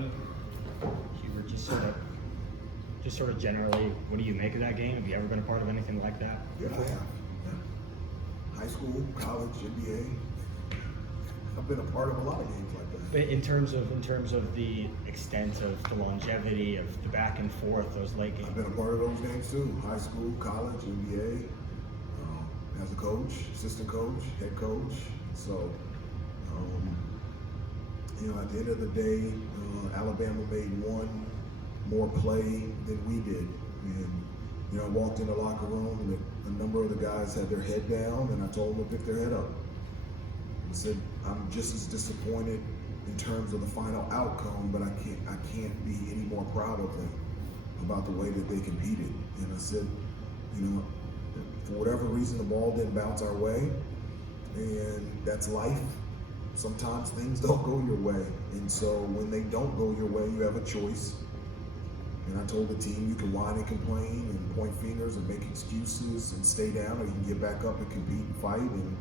Hubert, just sort of generally, what do you make of that game? Have you ever been a part of anything like that? Yeah, I have. Yeah. High school, college, NBA. I've been a part of a lot of games like that. But in terms of the extent of the longevity of the back and forth, those late games. I've been a part of those games too. High school, college, NBA. As a coach, assistant coach, head coach. So, at the end of the day, Alabama made one more play than we did. And, I walked in the locker room and a number of the guys had their head down, and I told them to pick their head up. I said, I'm just as disappointed in terms of the final outcome, but I can't be any more proud of them about the way that they competed. And I said, for whatever reason, the ball didn't bounce our way, and that's life. Sometimes things don't go your way, and so when they don't go your way, you have a choice. And I told the team, you can whine and complain and point fingers and make excuses and stay down, or you can get back up and compete and fight. And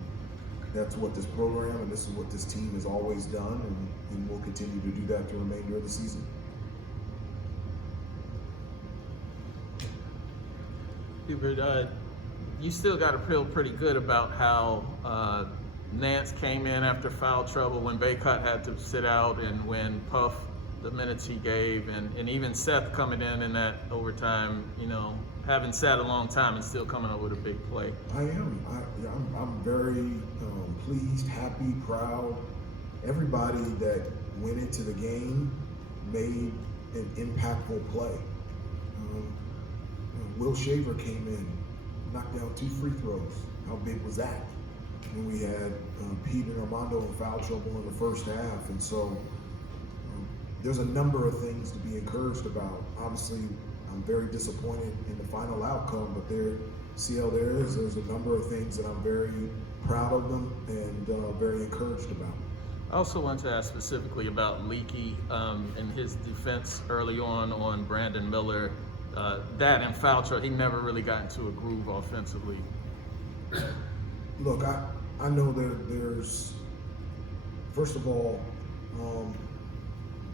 that's what this program and this is what this team has always done, and we'll continue to do that the remainder of the season. Hubert, you still got to feel pretty good about how Nance came in after foul trouble, when Bacot had to sit out, and when Puff, the minutes he gave, and even Seth coming in that overtime, having sat a long time and still coming up with a big play. I am. I'm very pleased, happy, proud. Everybody that went into the game made an impactful play. Will Shaver came in, knocked down 2 free throws. How big was that? When we had Pete and Armando in foul trouble in the first half. And so there's a number of things to be encouraged about. Obviously, I'm very disappointed in the final outcome, but there's a number of things that I'm very proud of them and very encouraged about. I also want to ask specifically about Leaky and his defense early on Brandon Miller. That and foul trouble, he never really got into a groove offensively. Look, I know there's, first of all,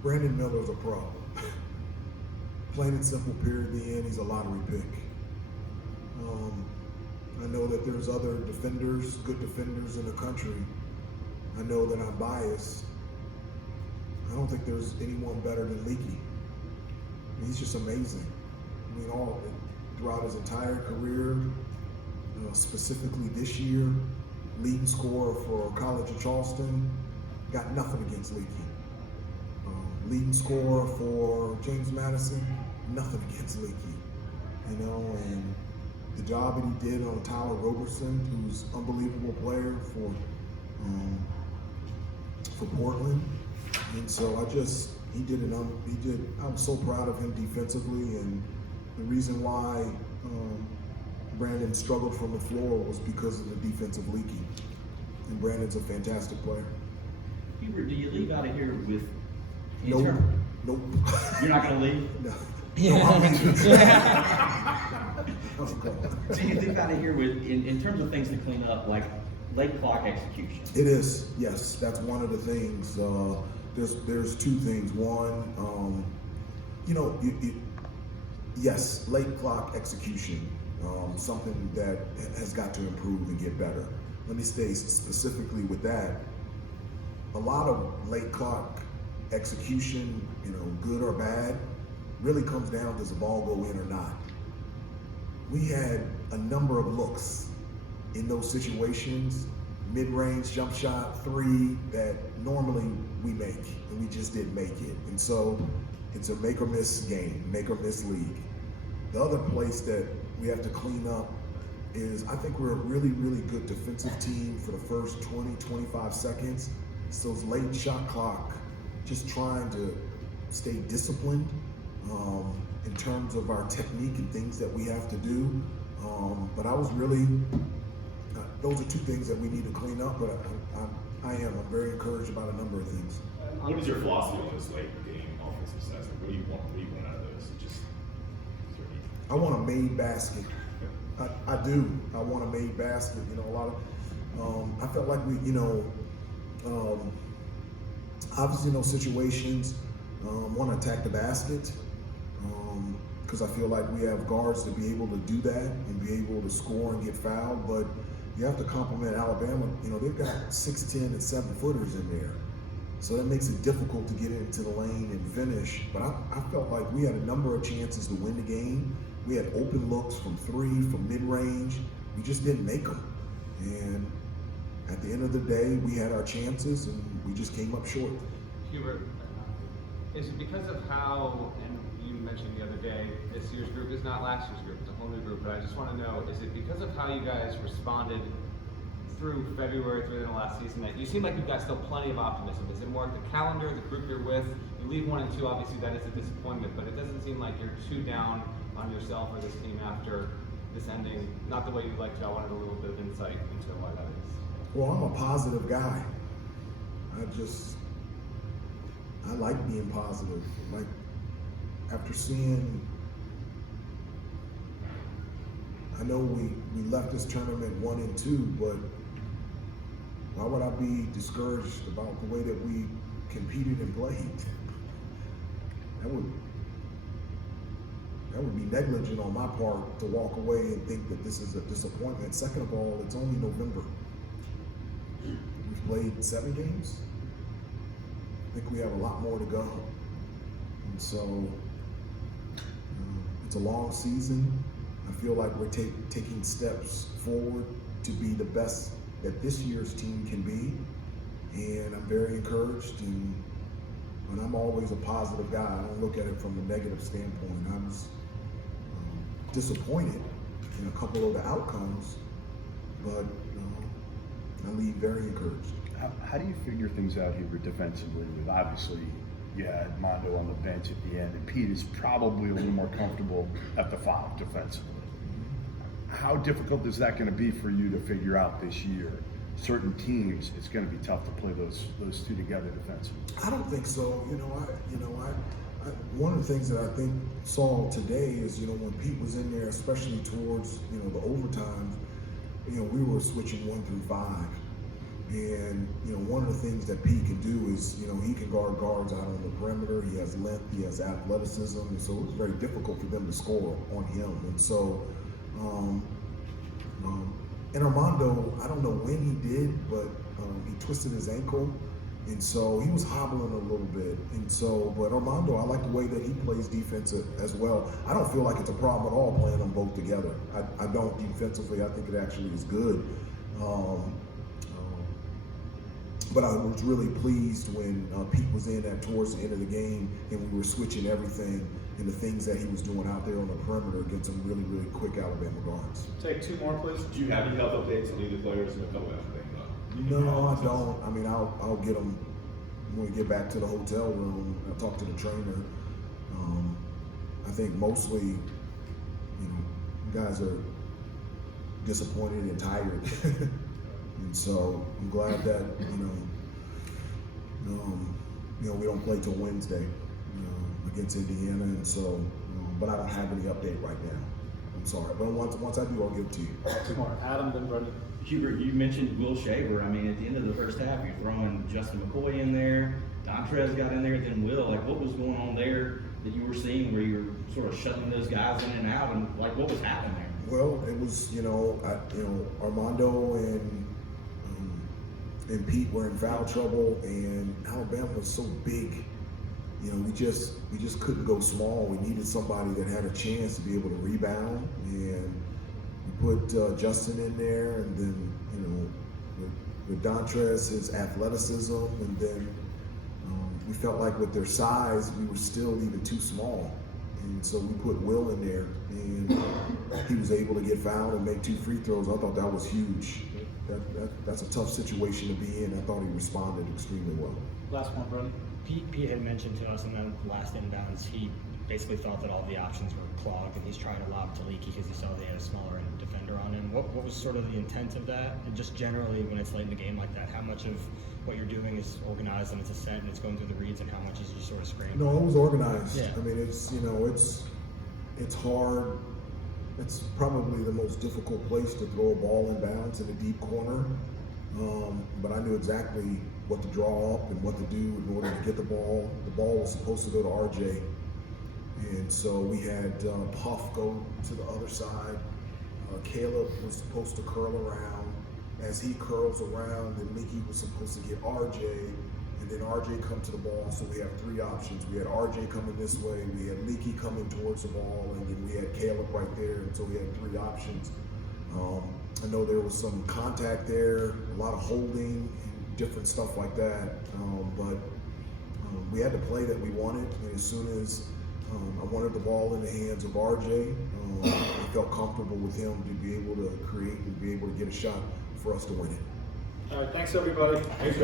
Brandon Miller's a pro. Plain and simple, period, the end, he's a lottery pick. I know that there's other defenders, good defenders in the country. I know that I'm biased. I don't think there's anyone better than Leaky. He's just amazing. Throughout his entire career, specifically this year, leading scorer for College of Charleston, got nothing against Leaky. Leading scorer for James Madison, nothing against Leaky. And the job that he did on Tyler Roberson, who's an unbelievable player for Portland. And so I'm so proud of him defensively, and the reason why Brandon struggled from the floor was because of the defensive Leaky. And Brandon's a fantastic player. Hubert, do you leave out of here with Nope. You're not going to leave? No. Do you leave out of here with, in terms of things to clean up, like late clock execution? It is, yes. That's one of the things. There's 2 things. One, yes, late clock execution, something that has got to improve and get better. Let me stay specifically with that. A lot of late clock execution, good or bad, really comes down, does the ball go in or not? We had a number of looks in those situations, mid-range jump shot, 3 that normally we make, and we just didn't make it. And so it's a make or miss game, make or miss league. The other place that we have to clean up is, I think we're a really, really good defensive team for the first 20, 25 seconds. It's those late shot clock, just trying to stay disciplined in terms of our technique and things that we have to do. But those are 2 things that we need to clean up, but I'm very encouraged about a number of things. What is your philosophy on this late game offensive sets? What do you want out of those? I want a made basket. I do. I want a made basket. A lot of, I felt like we, obviously in those situations, want to attack the basket, because I feel like we have guards to be able to do that and be able to score and get fouled. But you have to compliment Alabama. You know, they've got 6'10" and 7-footers in there. So that makes it difficult to get into the lane and finish. But I felt like we had a number of chances to win the game. We had open looks from 3, from mid-range. We just didn't make them. And at the end of the day, we had our chances and we just came up short. Hubert, is it because of how, and you mentioned the other day, this year's group is not last year's group, it's a whole new group, but I just want to know, is it because of how you guys responded through February, through the last season, that you seem like you've got still plenty of optimism? Is it more the calendar, the group you're with? You leave 1 and 2, obviously that is a disappointment, but it doesn't seem like you're too down on yourself or this team after this ending. Not the way you'd like to. I wanted a little bit of insight into why that is. Well, I'm a positive guy. I like being positive. Like, after seeing, I know we left this tournament 1 and 2, but why would I be discouraged about the way that we competed and played? That would be negligent on my part to walk away and think that this is a disappointment. Second of all, it's only November. We've played 7 games. I think we have a lot more to go. And so it's a long season. I feel like we're taking steps forward to be the best that this year's team can be. And I'm very encouraged, and I'm always a positive guy. I don't look at it from a negative standpoint. I was disappointed in a couple of the outcomes, but I leave very encouraged. How do you figure things out, Hubert, defensively? With obviously you had Armando on the bench at the end, and Pete is probably a little more comfortable at the 5 defensively. How difficult is that going to be for you to figure out this year? Certain teams, it's going to be tough to play those 2 together defensively. I don't think so. One of the things that I think saw today is, when Pete was in there, especially towards, the overtime, we were switching 1 through 5. And, one of the things that Pete can do is, he can guard guards out on the perimeter. He has length, he has athleticism. And so it was very difficult for them to score on him. And so, and Armando, I don't know when he did, but he twisted his ankle. And so he was hobbling a little bit. And so, but Armando, I like the way that he plays defense as well. I don't feel like it's a problem at all playing them both together. I don't defensively. I think it actually is good. But I was really pleased when Pete was in towards the end of the game and we were switching everything and the things that he was doing out there on the perimeter against some really, really quick Alabama guards. Take 2 more, please. Do you have any health updates on either players in a couple of things? No, I don't. I mean, I'll get them when we get back to the hotel room. I'll talk to the trainer. I think mostly, guys are disappointed and tired. And so I'm glad that, we don't play till Wednesday, against Indiana. And so, but I don't have any update right now. I'm sorry. But once I do, I'll give it to you. 2 more. Adam, then Brody. Hubert, you mentioned Will Shaver. I mean, at the end of the first half, you're throwing Justin McCoy in there. Dontrez got in there, then Will. Like, what was going on there that you were seeing where you were sort of shutting those guys in and out? And, like, what was happening there? Well, it was, Armando and Pete were in foul trouble, and Alabama was so big. We just couldn't go small. We needed somebody that had a chance to be able to rebound, and we put Justin in there, and then with Dontrez, his athleticism, and then we felt like with their size, we were still even too small, and so we put Will in there, and he was able to get fouled and make 2 free throws. I thought that was huge. That's a tough situation to be in. I thought he responded extremely well. Last one, Brody. Pete had mentioned to us in the last inbounds, he basically thought that all the options were clogged, and he's trying to lob to Leaky because he saw they had a smaller defender on him. What was sort of the intent of that? And just generally, when it's late in the game like that, how much of what you're doing is organized and it's a set and it's going through the reads, and how much is just sort of scrambling? No, it was organized. Yeah. I mean, it's hard. It's probably the most difficult place to throw a ball in bounds in a deep corner. But I knew exactly what to draw up and what to do in order to get the ball. The ball was supposed to go to RJ. And so we had Puff go to the other side. Caleb was supposed to curl around. As he curls around, then Leaky was supposed to get RJ, and then RJ come to the ball. So we have three options. We had RJ coming this way, we had Leaky coming towards the ball, and then we had Caleb right there. And so we had three options. I know there was some contact there, a lot of holding, and different stuff like that. But we had the play that we wanted, and as soon as I wanted the ball in the hands of RJ, I felt comfortable with him to be able to create and be able to get a shot for us to win it. All right, thanks everybody. Thanks,